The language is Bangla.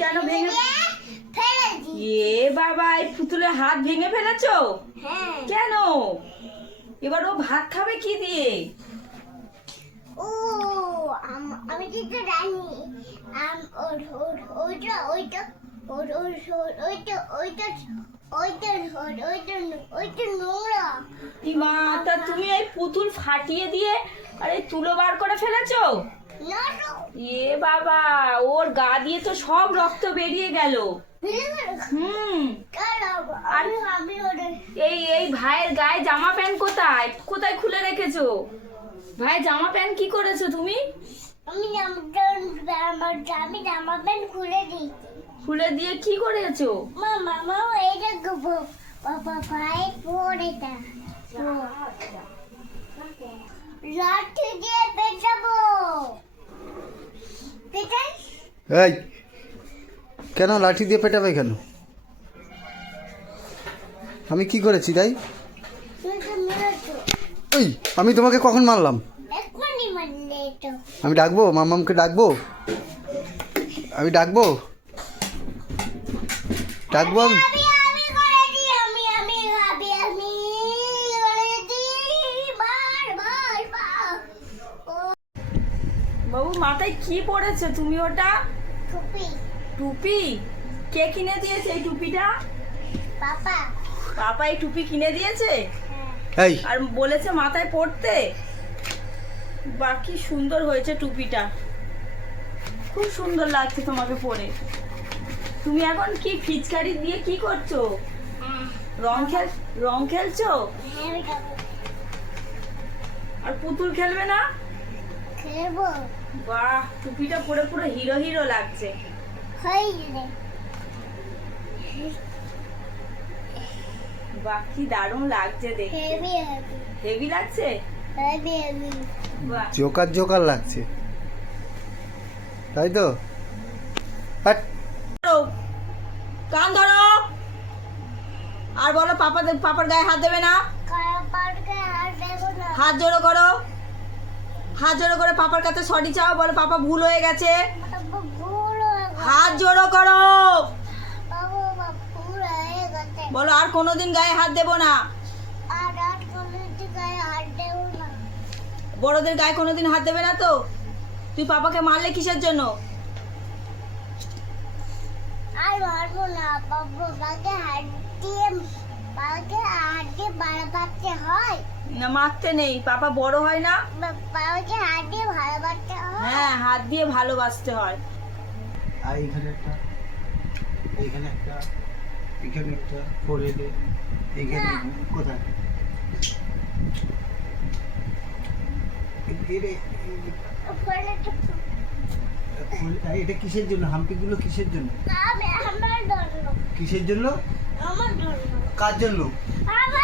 কেন ভেঙে এ বাবা, এই পুতুলের হাত ভেঙে ফেলেছো? কেন? এবার ও ভাত খাবে কি দিয়ে? ও আমি কিন্তু জানি ওইটা ওইটা ওইটা ওইটা ওইটা ওইটা নোংরা। মা, তা তুমি এই পুতুল ফাটিয়ে দিয়ে আরে তুলো বার করে ফেলেছো? এ বাবা, ওর গা দিয়ে তো সব রক্ত বেরিয়ে গেল। আর এই এই ভাইয়ের গায়ে জামা প্যান্ট কোথায় কোথায় খুলে রেখেছো? ভাই জামা প্যান্ট কি করেছো তুমি? আমি জামা প্যান্ট খুলে দিই। খুলে দিয়ে কি করেছো? মামা এইটা বাবা ভাই পড়েটা লাঠি দিয়ে পেটাবো। পেটাই? এই কেন লাঠি দিয়ে পেটাবে কেন? আমি কি করেছি তাই? তুই তো মেরেছো। ওই আমি তোমাকে কখন মারলাম? এক্ষুনি মারলে তো। আমি ডাকবো মাম্মামকে ডাকবো? আমি ডাকবো ডাকবো আমি? আমি করে দিই আমি করে দিই বার বাবু মাথায় কি পড়েছে তুমি ওটা? টুপি। টুপি? কে কিনে দিয়েছে এই টুপিটা? পাপা। পাপা এই টুপি কিনে দিয়েছে এই আর বলেছে মাথায় পড়তে। বাহ, কি সুন্দর হয়েছে টুপিটা, খুব সুন্দর লাগছে তোমাকে পরে। তুমি এখন কি ফিচকারি দিয়ে কি করছো? রং খেলছো? আর পুতুল খেলবে না? খেলবো। বাহ, টুপিটা পরে পুরো হিরো হিরো লাগছে। হয়ে গেলে বাহ, কি দারুণ লাগছে দেখতে। হেভি হেভি লাগছে। বাহ, জোকার জোকার লাগছে তাই তো? হাট। কান ধরো আর বলো পাপার গায়ে হাত দেবে না। হাত জোড়ো করো, হাত জোড়ো করে পাপার কাছে সরি চাও, বলো পাপা ভুল হয়ে গেছে। হাত জোড়ো করো, বলো আর কোনোদিন গায়ে হাত দেবো না। বড়দের গায়ে কোনোদিন হাত দেবে না তো? তুই পাপাকে মারলে কিসের জন্য? আর মারবো না বাবাকে হাত দিয়ে ভালোবাসতে হয় না, মারতে নেই, পাপা বড় হয় না। বাবাকে হাত দিয়ে ভালোবাসতে হয়। হ্যাঁ, হাত দিয়ে ভালোবাসতে হয়। আর এখানে একটা, এইখানে একটা, এখানে একটা করে দে। এইখানে কোথায়? এটা কিসের জন্য? হাম্পিগুলো কিসের জন্য? আমার জন্য। কিসের জন্য? আমার জন্য। কার জন্য? আমার